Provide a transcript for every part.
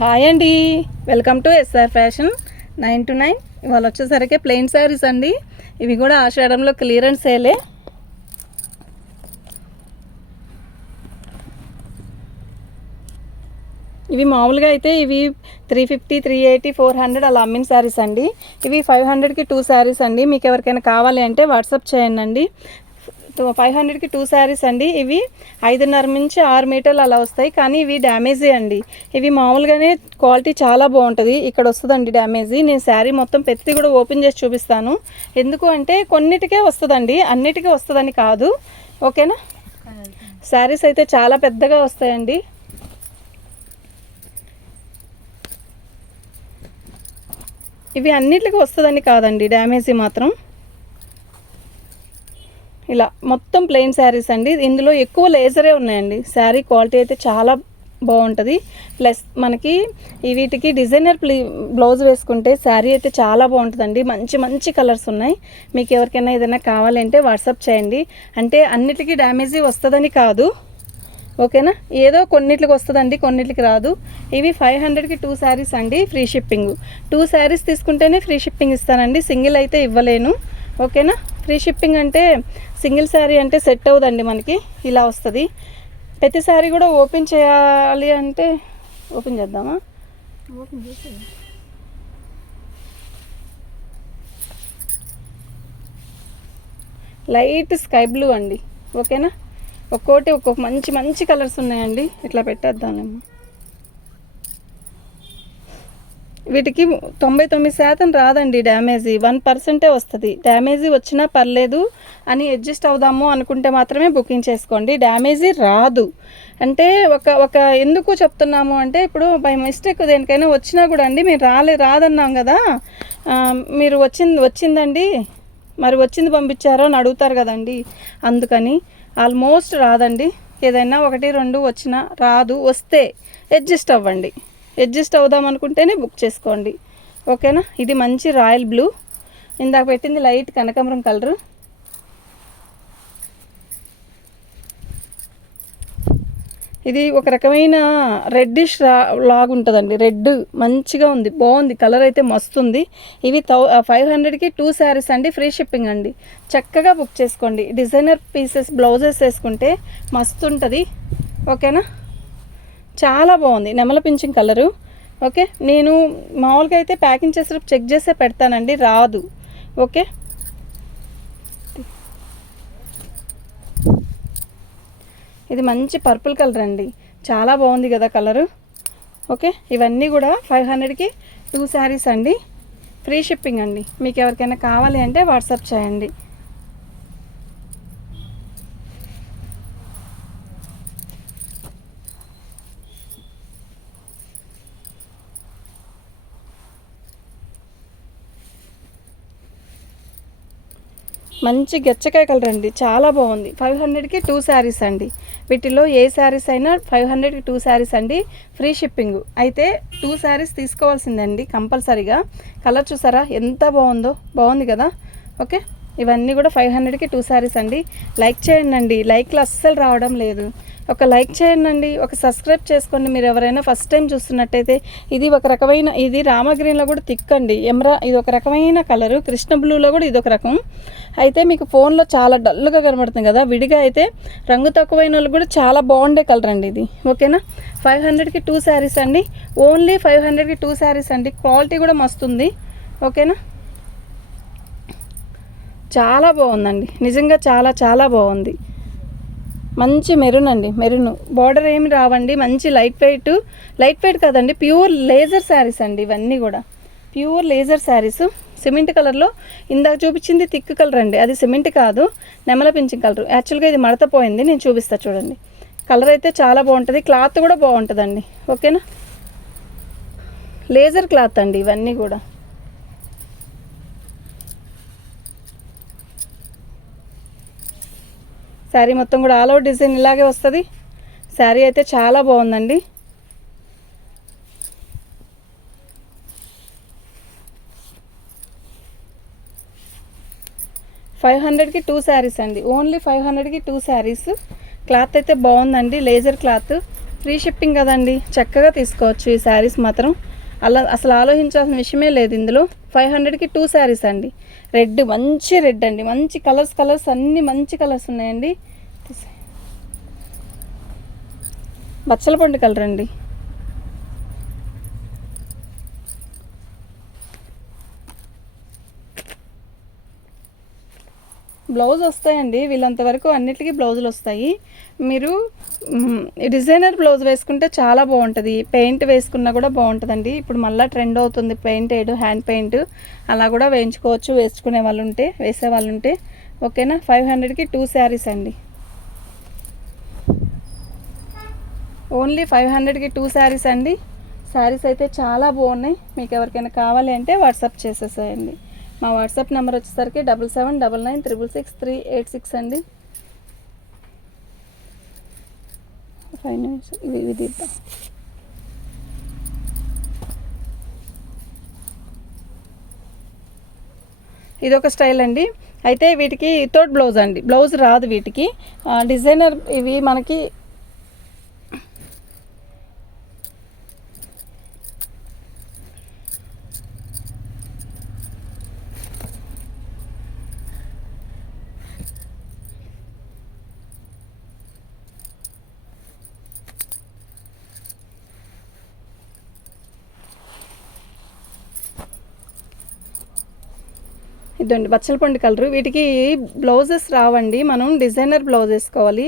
Hi అండి. Welcome to SR fashion nine to nine ఇవాళ వచ్చేసరికి ప్లెయిన్ శారీస్ అండి. ఇవి కూడా ఆషాఢంలో క్లియరెన్స్ సేలే ఇవి మామూలుగా అయితే ఇవి three fifty three eighty four hundred అలా అమ్మిన శారీస్ అండి. ఇవి ఫైవ్ హండ్రెడ్కి టూ శారీస్ అండి. మీకు ఎవరికైనా కావాలి అంటే వాట్సాప్ చేయండి అండి. ఫైవ్ హండ్రెడ్కి టూ శారీస్ అండి. ఇవి ఐదున్నర నుంచి ఆరు మీటర్లు అలా వస్తాయి. కానీ ఇవి డ్యామేజీ అండి. ఇవి మామూలుగానే క్వాలిటీ చాలా బాగుంటుంది. ఇక్కడ వస్తుందండి డ్యామేజీ. నేను శారీ మొత్తం పెత్తి కూడా ఓపెన్ చేసి చూపిస్తాను. ఎందుకు అంటే కొన్నిటికే వస్తుందండి. అన్నిటికీ వస్తుందని కాదు. ఓకేనా? శారీస్ అయితే చాలా పెద్దగా వస్తాయండి. ఇవి అన్నిటికీ వస్తుందని కాదండి. డ్యామేజీ మాత్రం. ఇలా మొత్తం ప్లెయిన్ శారీస్ అండి. ఇందులో ఎక్కువ లేజరే ఉన్నాయండి. శారీ క్వాలిటీ అయితే చాలా బాగుంటుంది. ప్లస్ మనకి వీటికి డిజైనర్ ప్లీ బ్లౌజ్ వేసుకుంటే శారీ అయితే చాలా బాగుంటుందండి. మంచి మంచి కలర్స్ ఉన్నాయి. మీకు ఎవరికైనా ఏదైనా కావాలంటే వాట్సాప్ చేయండి. అంటే అన్నిటికీ డ్యామేజీ వస్తుందని కాదు. ఓకేనా? ఏదో కొన్నిటికి వస్తుందండి కొన్నిటికి రాదు. ఇవి ఫైవ్ హండ్రెడ్కి టూ శారీస్ అండి ఫ్రీ షిప్పింగ్ టూ శారీస్ తీసుకుంటేనే ఫ్రీ షిప్పింగ్ ఇస్తానండి. సింగిల్ అయితే ఇవ్వలేను. ఓకేనా? ఫ్రీ షిప్పింగ్ అంటే సింగిల్ శారీ అంటే సెట్ అవుదండి మనకి ఇలా వస్తుంది. ప్రతి శారీ కూడా ఓపెన్ చేయాలి అంటే ఓపెన్ చేద్దామా? ఓపెన్ చేసి లైట్ స్కై బ్లూ అండి ఓకేనా? ఒక్కోటి ఒక్కొక్క మంచి మంచి కలర్స్ ఉన్నాయండి ఇట్లా పెట్టేద్దామేమో. వీటికి తొంభై తొమ్మిది శాతం రాదండి డ్యామేజీ. వన్ పర్సెంటే వస్తుంది. డ్యామేజీ వచ్చినా పర్లేదు అని అడ్జస్ట్ అవుదాము అనుకుంటే మాత్రమే బుకింగ్ చేసుకోండి. డ్యామేజీ రాదు. అంటే ఒక ఒక ఎందుకు చెప్తున్నాము అంటే ఇప్పుడు బై మిస్టేక్ దేనికైనా వచ్చినా కూడా అండి మీరు రాలే రాదన్నాం కదా మీరు వచ్చింది వచ్చిందండి మరి వచ్చింది పంపించారో అని అడుగుతారు కదండి. అందుకని ఆల్మోస్ట్ రాదండి. ఏదైనా ఒకటి రెండు వచ్చినా రాదు. వస్తే అడ్జస్ట్ అవ్వండి. అడ్జస్ట్ అవుదాం అనుకుంటేనే బుక్ చేసుకోండి. ఓకేనా? ఇది మంచి రాయల్ బ్లూ. ఇందాక పెట్టింది లైట్ కనకాంబరం కలరు. ఇది ఒక రకమైన రెడ్డిష్ రా లాగా ఉంటుందండి. రెడ్ మంచిగా ఉంది. బాగుంది. కలర్ అయితే మస్తు ఉంది ఇవి థౌ ఫైవ్ హండ్రెడ్కి టూ శారీస్ అండి. ఫ్రీ షిప్పింగ్ అండి. చక్కగా బుక్ చేసుకోండి. డిజైనర్ పీసెస్ బ్లౌజెస్ వేసుకుంటే మస్తు ఉంటుంది ఓకేనా? చాలా బాగుంది. నెమల పింఛింగ్ కలరు. ఓకే? నేను మామూలుగా అయితే ప్యాకింగ్ చేసేటప్పుడు చెక్ చేసే పెడతానండి. రాదు. ఓకే? ఇది మంచి పర్పుల్ కలర్ అండి. చాలా బాగుంది కదా కలరు. ఓకే? ఇవన్నీ కూడా ఫైవ్ హండ్రెడ్కి టూ శారీస్ అండి. ఫ్రీ షిప్పింగ్ అండి. మీకు ఎవరికైనా కావాలి అంటే వాట్సాప్ చేయండి. మంచి గెచ్చకాయ కలర్ అండి. చాలా బాగుంది. ఫైవ్ హండ్రెడ్కి టూ శారీస్ అండి. వీటిలో ఏ శారీస్ అయినా ఫైవ్ హండ్రెడ్కి టూ శారీస్ అండి. Free shipping. అయితే టూ శారీస్ తీసుకోవాల్సిందండి కంపల్సరీగా. కలర్ చూసారా? ఎంత బాగుందో. బాగుంది కదా? ఓకే? ఇవన్నీ కూడా ఫైవ్ హండ్రెడ్కి టూ శారీస్ అండి. లైక్ చేయండి లైక్లు అస్సలు రావడం లేదు. ఒక లైక్ చేయండి ఒక సబ్స్క్రైబ్ చేసుకోండి. మీరు ఎవరైనా ఫస్ట్ టైం చూస్తున్నట్టయితే ఇది ఒక రకమైన ఇది రామగ్రీన్లో కూడా థిక్ అండి. ఎమ్రా ఇది ఒక రకమైన కలరు కృష్ణ బ్లూలో కూడా ఇది ఒక రకం. అయితే మీకు ఫోన్లో చాలా డల్గా కనబడుతుంది కదా. విడిగా అయితే రంగు తక్కువైన వాళ్ళు కూడా చాలా బాగుండే కలర్ అండి ఇది. ఓకేనా? ఫైవ్ హండ్రెడ్కి టూ శారీస్ అండి. ఓన్లీ ఫైవ్ హండ్రెడ్కి టూ శారీస్ అండి. క్వాలిటీ కూడా మస్తుంది. ఓకేనా? చాలా బాగుందండి. నిజంగా చాలా చాలా బాగుంది. మంచి మెరూన్ అండి మెరూన్. బార్డర్ ఏమి రావండి మంచి లైట్ వెయిట్ లైట్ వెయిట్ కాదండి ప్యూర్ లేజర్ శారీస్ అండి ఇవన్నీ కూడా. ప్యూర్ లేజర్ శారీస్ సిమెంట్ కలర్లో ఇందాక చూపించింది థిక్ కలర్ అండి. అది సిమెంట్ కాదు నెమల పింఛింగ్ కలర్ యాక్చువల్గా ఇది మడత పోయింది నేను చూపిస్తా చూడండి. కలర్ అయితే చాలా బాగుంటుంది క్లాత్ కూడా బాగుంటుందండి. ఓకేనా లేజర్ క్లాత్ అండి ఇవన్నీ కూడా. శారీ మొత్తం కూడా ఆల్ అవుట్ డిజైన్ ఇలాగే వస్తుంది. శారీ అయితే చాలా బాగుందండి. ఫైవ్ హండ్రెడ్కి టూ శారీస్ అండి. ఓన్లీ ఫైవ్ హండ్రెడ్కి టూ శారీస్. క్లాత్ అయితే బాగుందండి. Laser cloth. ఫ్రీ షిప్పింగ్ కదండి. చక్కగా తీసుకోవచ్చు ఈ శారీస్ మాత్రం. అలా అసలు ఆలోచించాల్సిన విషయమే లేదు ఇందులో. ఫైవ్ హండ్రెడ్కి టూ శారీస్ అండి. రెడ్ మంచి రెడ్ అండి. మంచి కలర్స్ కలర్స్ అన్నీ మంచి కలర్స్ ఉన్నాయండి. బచ్చల పండు కలర్ అండి. బ్లౌజ్ వస్తాయండి. వీళ్ళంత వరకు అన్నిటికీ బ్లౌజులు వస్తాయి. మీరు డిజైనర్ బ్లౌజ్ వేసుకుంటే చాలా బాగుంటుంది. పెయింట్ వేసుకున్నా కూడా బాగుంటుందండి. ఇప్పుడు మళ్ళీ ట్రెండ్ అవుతుంది. పెయింట్ వేయడం హ్యాండ్ పెయింట్. అలా కూడా వేయించుకోవచ్చు. వేసుకునే వాళ్ళు ఉంటే వేసే వాళ్ళు ఉంటే ఓకేనా? ఫైవ్ హండ్రెడ్కి టూ శారీస్ అండి. ఓన్లీ ఫైవ్ హండ్రెడ్కి టూ శారీస్ అండి. శారీస్ అయితే చాలా బాగున్నాయి. మీకు ఎవరికైనా కావాలి అంటే వాట్సాప్ చేసేసేయండి. మా వాట్సాప్ నెంబర్ వచ్చేసరికి double seven double nine triple six three eight six అండి. ఫైవ్ మినిట్స్ ఇవి ఇవి తీద్దాం ఇది ఒక స్టైల్ అండి. అయితే వీటికి తోట్ బ్లౌజ్ అండి. బ్లౌజ్ రాదు వీటికి. డిజైనర్ ఇవి మనకి ఇదండి బచ్చలపండు కలరు. వీటికి బ్లౌజెస్ రావండి. మనం డిజైనర్ బ్లౌజ్ వేసుకోవాలి.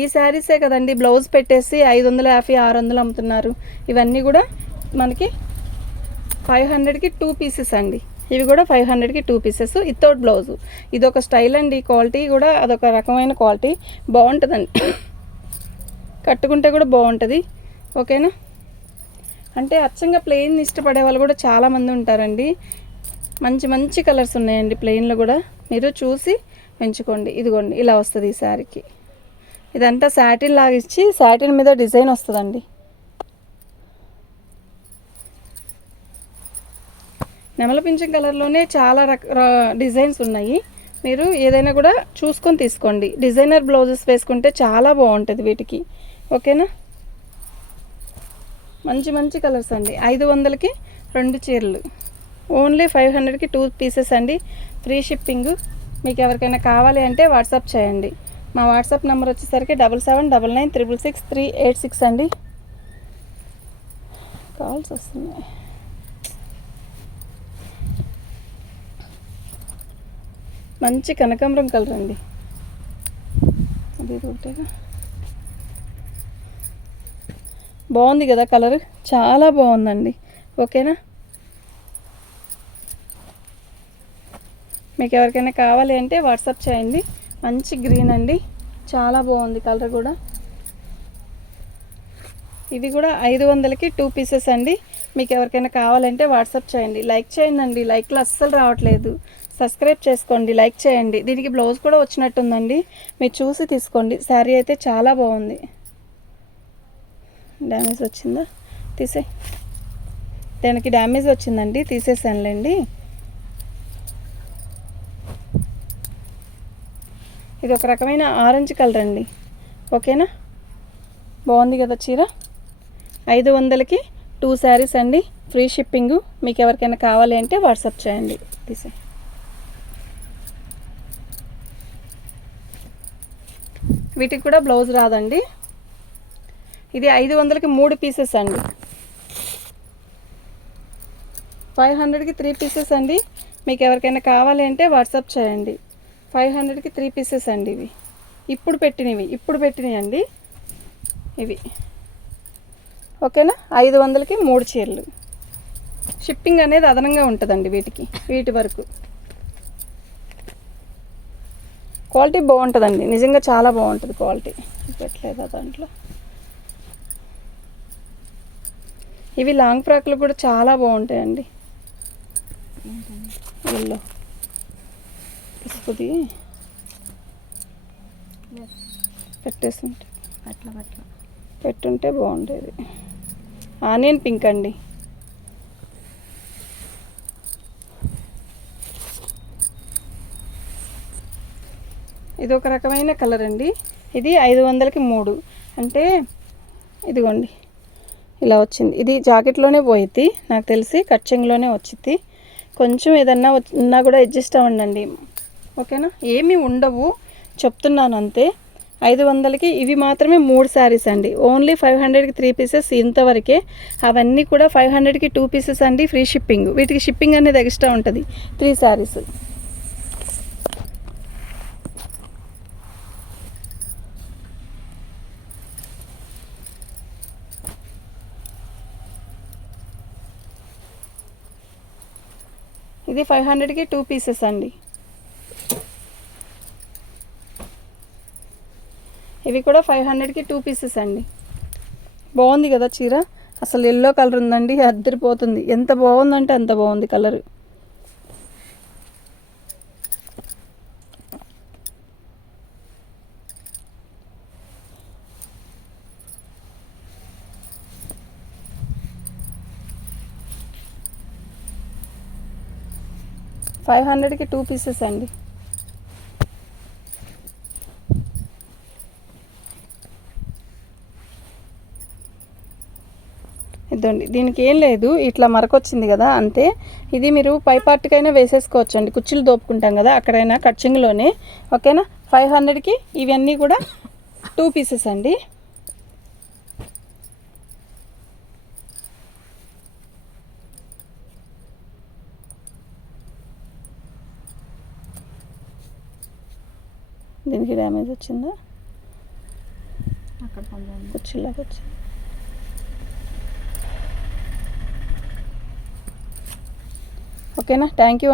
ఈ శారీసే కదండి బ్లౌజ్ పెట్టేసి ఐదు వందల యాభై ఆరు వందలు అమ్ముతున్నారు. ఇవన్నీ కూడా మనకి ఫైవ్ హండ్రెడ్కి టూ పీసెస్ అండి. ఇవి కూడా ఫైవ్ హండ్రెడ్కి టూ పీసెస్. ఇతోట్ బ్లౌజు. ఇదొక స్టైల్ అండి క్వాలిటీ కూడా అదొక రకమైన క్వాలిటీ. బాగుంటుందండి. కట్టుకుంటే కూడా బాగుంటుంది. ఓకేనా? అంటే అచ్చంగా ప్లెయిన్ ఇష్టపడే వాళ్ళు కూడా చాలామంది ఉంటారండి. మంచి మంచి కలర్స్ ఉన్నాయండి ప్లెయిన్లో కూడా. మీరు చూసి పెంచుకోండి. ఇదిగోండి ఇలా వస్తుంది ఈ శారీకి. ఇదంతా శాటిన్ లాగా ఇచ్చి శాటిన్ మీద డిజైన్ వస్తుందండి. నెమల పింఛం కలర్లోనే చాలా రక డిజైన్స్ ఉన్నాయి. మీరు ఏదైనా కూడా చూసుకొని తీసుకోండి. డిజైనర్ బ్లౌజెస్ వేసుకుంటే చాలా బాగుంటుంది వీటికి. ఓకేనా? మంచి మంచి కలర్స్ అండి. ఐదు వందలకి రెండు చీరలు. ఓన్లీ ఫైవ్ హండ్రెడ్కి టూ పీసెస్ అండి. Free shipping. మీకు ఎవరికైనా కావాలి అంటే వాట్సాప్ చేయండి. మా వాట్సాప్ నెంబర్ వచ్చేసరికి double seven double nine triple six three eight six అండి. కాల్స్ వస్తున్నాయి. మంచి కనకాంబరం కలర్ అండి. అది ఒకటేగా. బాగుంది కదా కలర్? చాలా బాగుందండి. ఓకేనా? మీకు ఎవరికైనా కావాలి అంటే వాట్సాప్ చేయండి. మంచి గ్రీన్ అండి. చాలా బాగుంది కలర్ కూడా. ఇది కూడా ఐదు వందలకి టూ పీసెస్ అండి. మీకు ఎవరికైనా కావాలంటే వాట్సాప్ చేయండి. లైక్ చేయండి అండి లైక్లు అస్సలు రావట్లేదు. సబ్స్క్రైబ్ చేసుకోండి. లైక్ చేయండి. దీనికి బ్లౌజ్ కూడా వచ్చినట్టుందండి. మీరు చూసి తీసుకోండి. శారీ అయితే చాలా బాగుంది. డ్యామేజ్ వచ్చిందా? తీసే. దానికి డ్యామేజ్ వచ్చిందండి. తీసేసానులేండి. ఇది ఒక రకమైన ఆరెంజ్ కలర్ అండి. ఓకేనా? బాగుంది కదా చీర? ఐదు వందలకి టూ శారీస్ అండి. Free shipping. మీకు ఎవరికైనా కావాలి అంటే వాట్సాప్ చేయండి. తీసే. వీటికి కూడా బ్లౌజ్ రాదండి. ఇది ఐదు వందలకి మూడు పీసెస్ అండి. ఫైవ్ హండ్రెడ్కి త్రీ పీసెస్ అండి. మీకు ఎవరికైనా కావాలి అంటే వాట్సాప్ చేయండి. ఫైవ్ హండ్రెడ్కి త్రీ పీసెస్ అండి ఇవి. ఇప్పుడు పెట్టినవి ఇప్పుడు పెట్టినవి అండి ఇవి. ఓకేనా? ఐదు వందలకి మూడు చీరలు. షిప్పింగ్ అనేది అదనంగా ఉంటుందండి వీటికి వీటి వరకు. క్వాలిటీ బాగుంటుందండి నిజంగా చాలా బాగుంటుంది క్వాలిటీ. పెట్టలేదా దాంట్లో? ఇవి లాంగ్ ఫ్రాక్లు కూడా చాలా బాగుంటాయండి. వీళ్ళు పసుపుది పెట్టేస్తుంటే అట్లా అట్లా. పెట్టుంటే బాగుండేది. ఆనియన్ పింక్ అండి. ఇది ఒక రకమైన కలర్ అండి. ఇది ఐదు వందలకి మూడు. అంటే ఇదిగోండి ఇలా వచ్చింది. ఇది జాకెట్లోనే పోయిద్ది. నాకు తెలిసి కచ్చింగ్లోనే వచ్చింది కొంచెం ఏదన్నా ఉన్నా కూడా అడ్జస్ట్ అవ్వండి ఓకేనా? ఏమీ ఉండవు. చెప్తున్నాను అంతే ఐదు వందలకి ఇవి మాత్రమే మూడు శారీస్ అండి. ఓన్లీ ఫైవ్ హండ్రెడ్కి త్రీ పీసెస్ ఇంతవరకే. అవన్నీ కూడా ఫైవ్ హండ్రెడ్కి టూ పీసెస్ అండి. Free shipping. వీటికి షిప్పింగ్ అనేది ఎక్స్ట్రా ఉంటుంది. త్రీ శారీస్. ఇది ఫైవ్ హండ్రెడ్కి టూ పీసెస్ అండి. ఇవి కూడా ఫైవ్ హండ్రెడ్కి టూ పీసెస్ అండి. బాగుంది కదా చీర? అసలు ఎల్లో కలర్ ఉందండి అద్దరిపోతుంది. ఎంత బాగుందంటే అంత బాగుంది కలర్ ఫైవ్ హండ్రెడ్కి టూ పీసెస్ అండి. ఇదండి దీనికి ఏం లేదు. ఇట్లా మరకొచ్చింది కదా అంతే. ఇది మీరు పై పార్ట్కైనా వేసేసుకోవచ్చు అండి కుర్చీలు దోపుకుంటాం కదా అక్కడైనా కచ్చింగ్లోనే ఓకేనా? ఫైవ్ హండ్రెడ్కి ఇవన్నీ కూడా టూ పీసెస్ అండి. దీనికి డ్యామేజ్ వచ్చిందా? కుర్చీలాగా వచ్చింది. ఓకేనా థ్యాంక్ యూ